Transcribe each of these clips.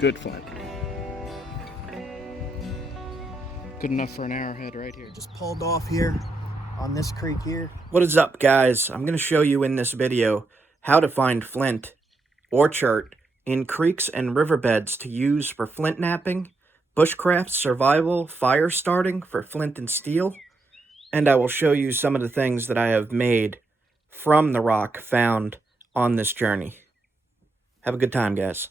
Good flint. Good enough for an arrowhead right here. Just pulled off here on this creek here. What is up, guys? I'm going to show you in this video how to find flint or chert in creeks and riverbeds to use for flint knapping, bushcraft, survival, fire starting for flint and steel, and I will show you some of the things that I have made from the rock found on this journey. Have a good time, guys.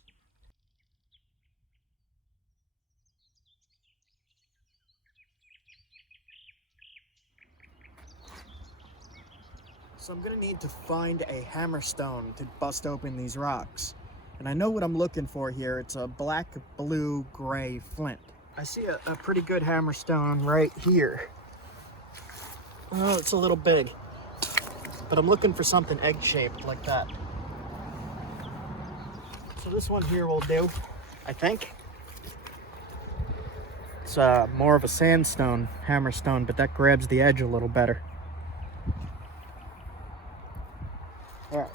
So I'm gonna need to find a hammerstone to bust open these rocks. And I know what I'm looking for here. It's a black, blue, gray flint. I see a pretty good hammerstone right here. Oh, it's a little big. But I'm looking for something egg-shaped like that. So this one here will do, I think. It's more of a sandstone hammerstone, but that grabs the edge a little better. All right.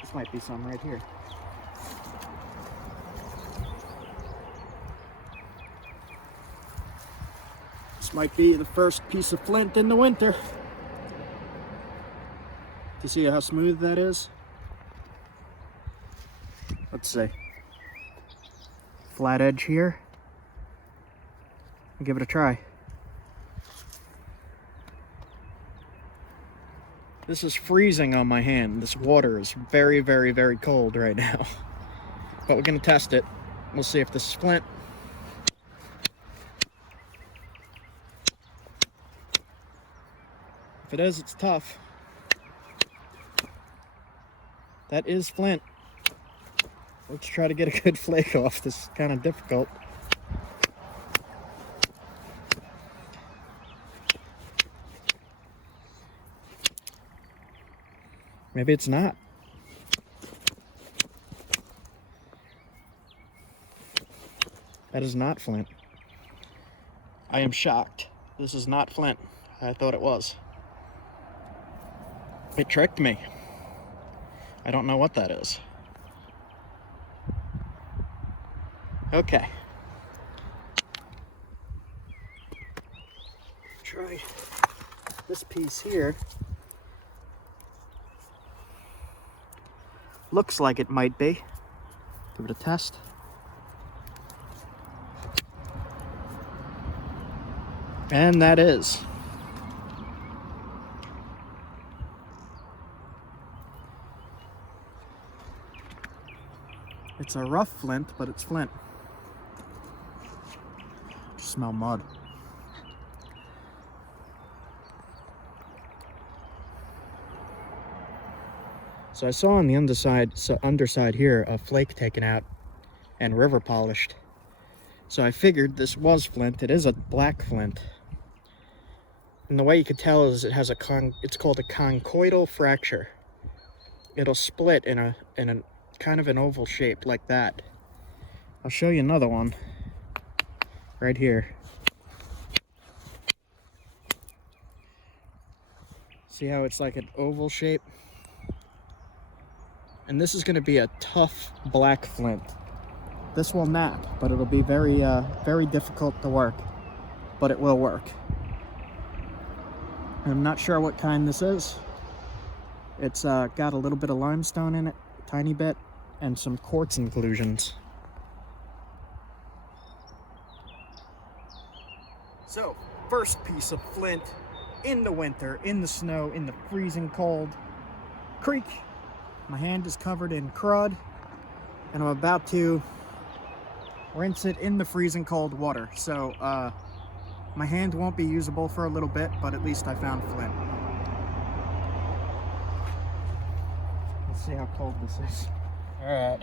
This might be some right here. This might be the first piece of flint in the winter. Do you see how smooth that is? Let's see. Flat edge here. I'll give it a try. This is freezing on my hand. This water is very, very, very cold right now. But we're gonna test it. We'll see if this is flint. If it is, it's tough. That is flint. Let's try to get a good flake off. This is kind of difficult. Maybe it's not. That is not flint. I am shocked. This is not flint. I thought it was. It tricked me. I don't know what that is. Okay. Try this piece here. Looks like it might be. Give it a test. And that is. It's a rough flint, but it's flint. Smell mud. So I saw on the underside here a flake taken out and river polished. So I figured this was flint. It is a black flint. And the way you could tell is it has it's called a conchoidal fracture. It'll split in a kind of an oval shape like that. I'll show you another one right here. See how it's like an oval shape? And this is going to be a tough black flint. This will knap, but it'll be very, very difficult to work. But it will work. I'm not sure what kind this is. It's got a little bit of limestone in it, a tiny bit, and some quartz inclusions. So, first piece of flint in the winter, in the snow, in the freezing cold creek. My hand is covered in crud, and I'm about to rinse it in the freezing cold water. So, my hand won't be usable for a little bit, but at least I found flint. Let's see how cold this is. All right.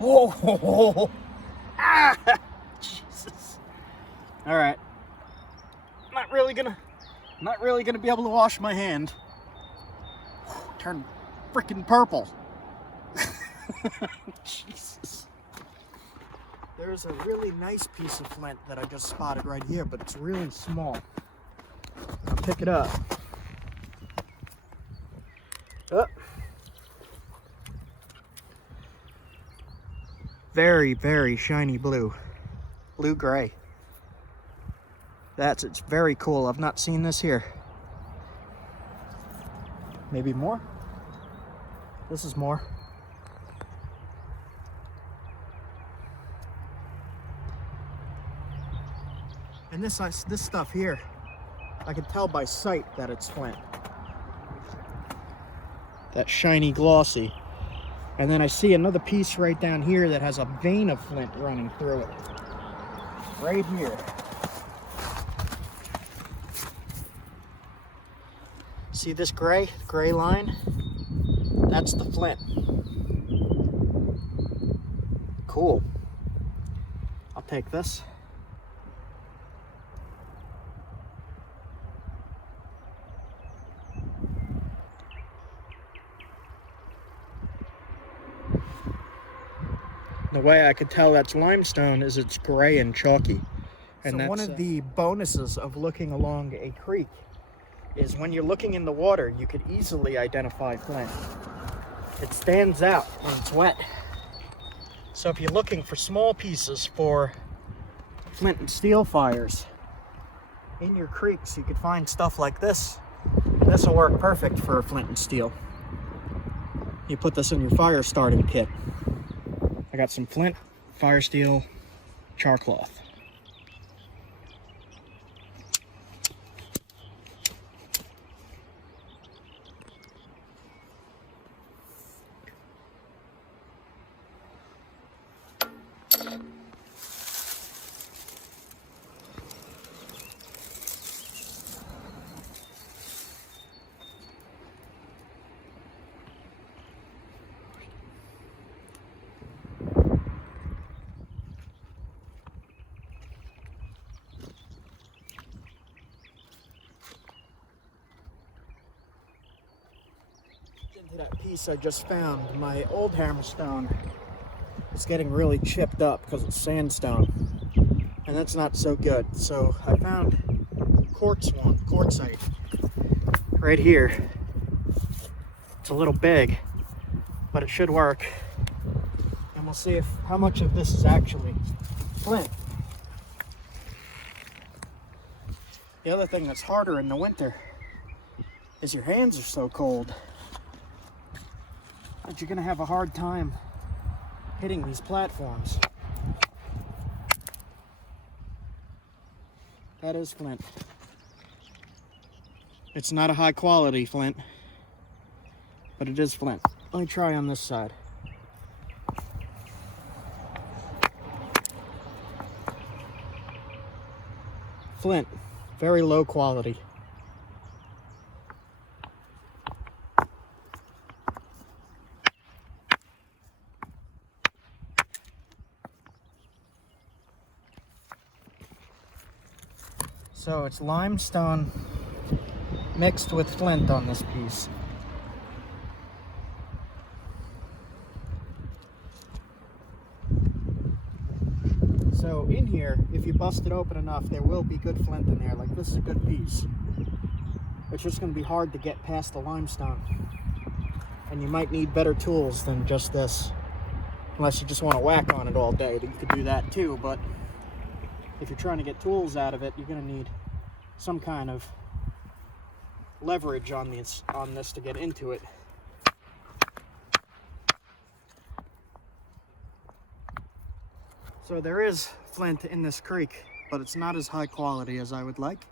Oh, ah, Jesus. All right. Not really gonna be able to wash my hand. Turn freaking purple. Jesus. There's a really nice piece of flint that I just spotted right here, but it's really small. I'll pick it up. Oh. very, very shiny blue. Blue-gray. It's very cool. I've not seen this here. Maybe more? This is more. And this stuff here, I can tell by sight that it's flint. That shiny glossy. And then I see another piece right down here that has a vein of flint running through it. Right here. See this gray line? That's the flint. Cool. I'll take this. The way I could tell that's limestone is it's gray and chalky. And so one of the bonuses of looking along a creek is when you're looking in the water, you could easily identify flint. It stands out when it's wet. So if you're looking for small pieces for flint and steel fires in your creeks, you could find stuff like this. This will work perfect for flint and steel. You put this in your fire starting kit. I got some flint, fire steel, char cloth. Into that piece I just found, my old hammerstone is getting really chipped up because it's sandstone, and that's not so good. So I found quartzite right here. It's a little big, but it should work, and we'll see how much of this is actually flint. The other thing that's harder in the winter is your hands are so cold that you're gonna have a hard time hitting these platforms. That is flint. It's not a high quality flint, but it is flint. Let me try on this side. Flint, very low quality. So it's limestone mixed with flint on this piece. So in here, if you bust it open enough, there will be good flint in there. Like, this is a good piece. It's just going to be hard to get past the limestone. And you might need better tools than just this. Unless you just want to whack on it all day, then you could do that too. But if you're trying to get tools out of it, you're going to need some kind of leverage on this to get into it. So there is flint in this creek, but it's not as high quality as I would like.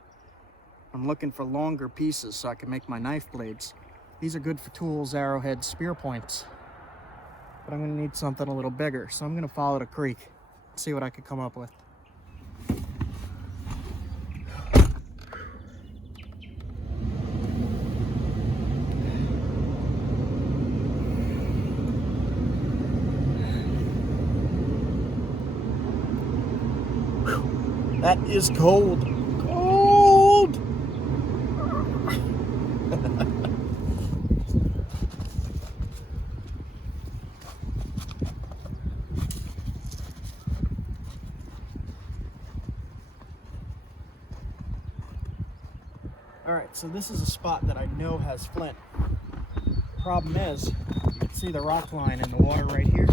I'm looking for longer pieces so I can make my knife blades. These are good for tools, arrowheads, spear points. But I'm going to need something a little bigger, so I'm going to follow the creek and see what I can come up with. That is cold. Cold! Alright, so this is a spot that I know has flint. Problem is, you can see the rock line in the water right here.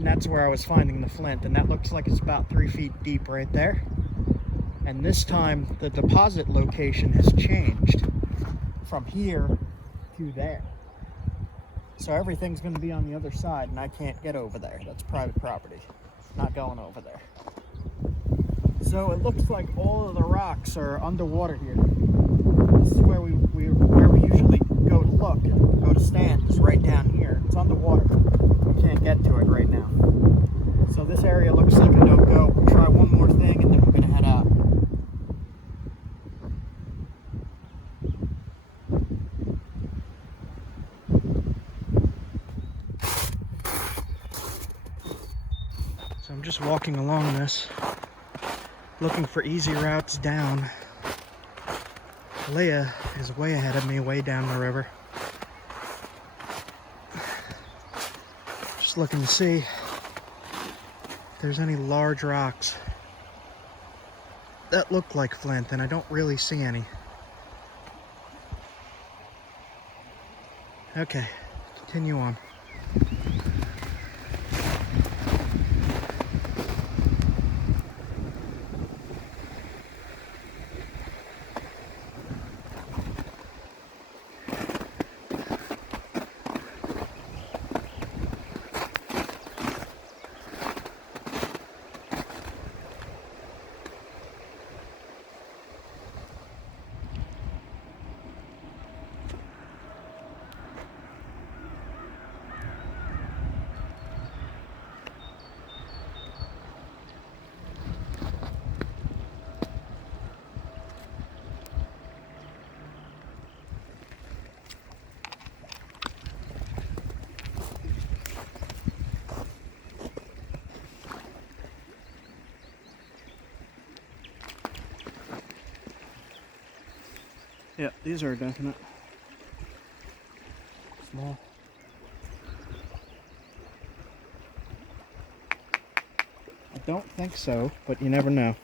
and that's where I was finding the flint, and that looks like it's about 3 feet deep right there. And this time the deposit location has changed from here to there. So everything's going to be on the other side, and I can't get over there. That's private property. Not going over there. So it looks like all of the rocks are underwater here. This is where we usually go to look and go to stand, is right down here. It's underwater. We can't get to it right now. So this area looks like a no-go. We'll try one more thing and then we're going to head out. So I'm just walking along this, looking for easy routes down. Leah is way ahead of me, way down the river. Just looking to see if there's any large rocks that look like flint, and I don't really see any. Okay, continue on. Yeah, these are definite. Small. I don't think so, but you never know.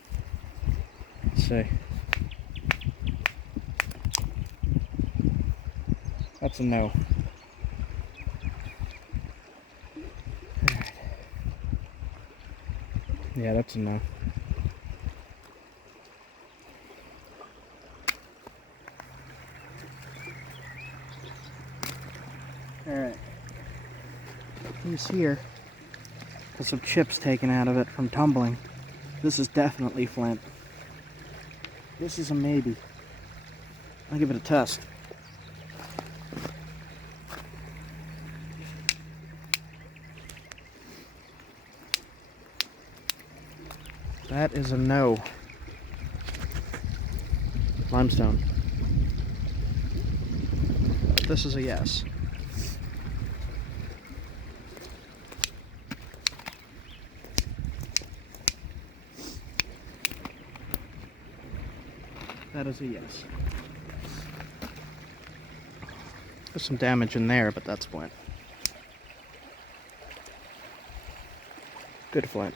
Let's see. That's a no. Alright. Yeah, that's a no. Alright, piece here with some chips taken out of it from tumbling. This is definitely flint. This is a maybe. I'll give it a test. That is a no. Limestone. This is a yes. That is a yes. There's some damage in there, but that's flint. Good flint.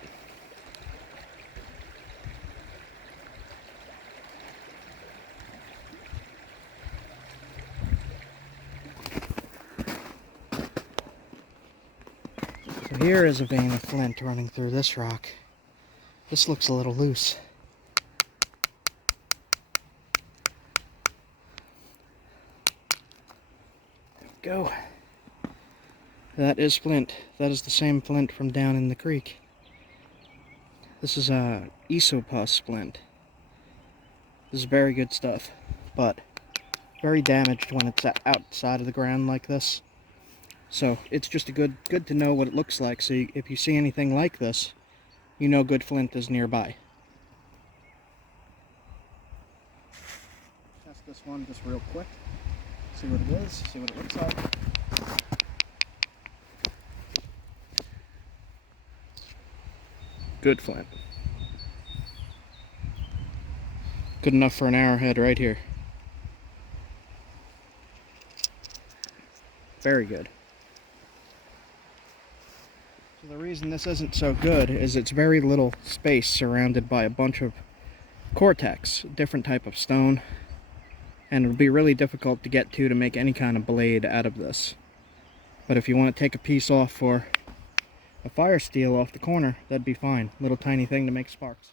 So here is a vein of flint running through this rock. This looks a little loose. Go. That is flint. That is the same flint from down in the creek. This is a esopus flint. This is very good stuff, but very damaged when it's outside of the ground like this. So it's just a good to know what it looks like. So if you see anything like this, you know good flint is nearby. Test this one just real quick. See what it is, see what it looks like. Good flint. Good enough for an arrowhead right here. Very good. So the reason this isn't so good is it's very little space surrounded by a bunch of cortex, different type of stone. And it would be really difficult to get to make any kind of blade out of this. But if you want to take a piece off for a fire steel off the corner, that'd be fine. Little tiny thing to make sparks.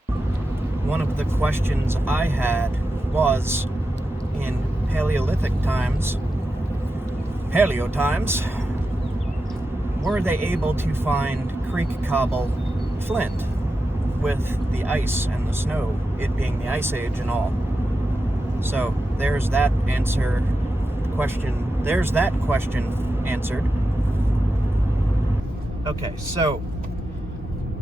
One of the questions I had was, in Paleolithic times, Paleo times, were they able to find creek cobble flint with the ice and the snow, it being the Ice Age and all? So there's that question answered. Okay, so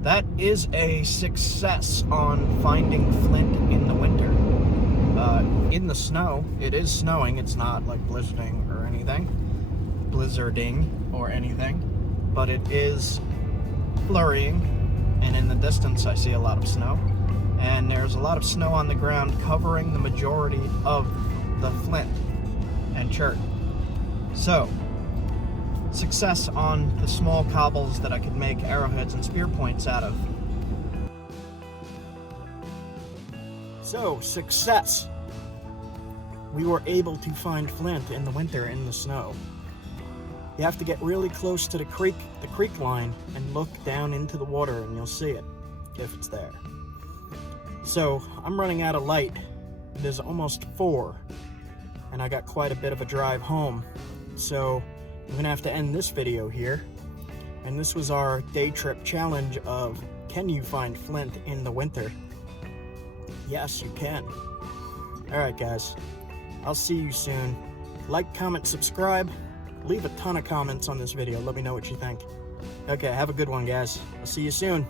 that is a success on finding flint in the winter. In the snow, it is snowing. It's not like blizzarding or anything, but it is flurrying, and in the distance I see a lot of snow, and there's a lot of snow on the ground covering the majority of the Flint and Chert. So, success on the small cobbles that I could make arrowheads and spear points out of. So, success! We were able to find flint in the winter in the snow. You have to get really close to the creek line, and look down into the water and you'll see it, if it's there. So, I'm running out of light. It is almost 4, and I got quite a bit of a drive home. So, I'm gonna have to end this video here. And this was our day trip challenge of, can you find flint in the winter? Yes, you can. Alright guys, I'll see you soon. Like, comment, subscribe. Leave a ton of comments on this video. Let me know what you think. Okay, have a good one, guys. I'll see you soon.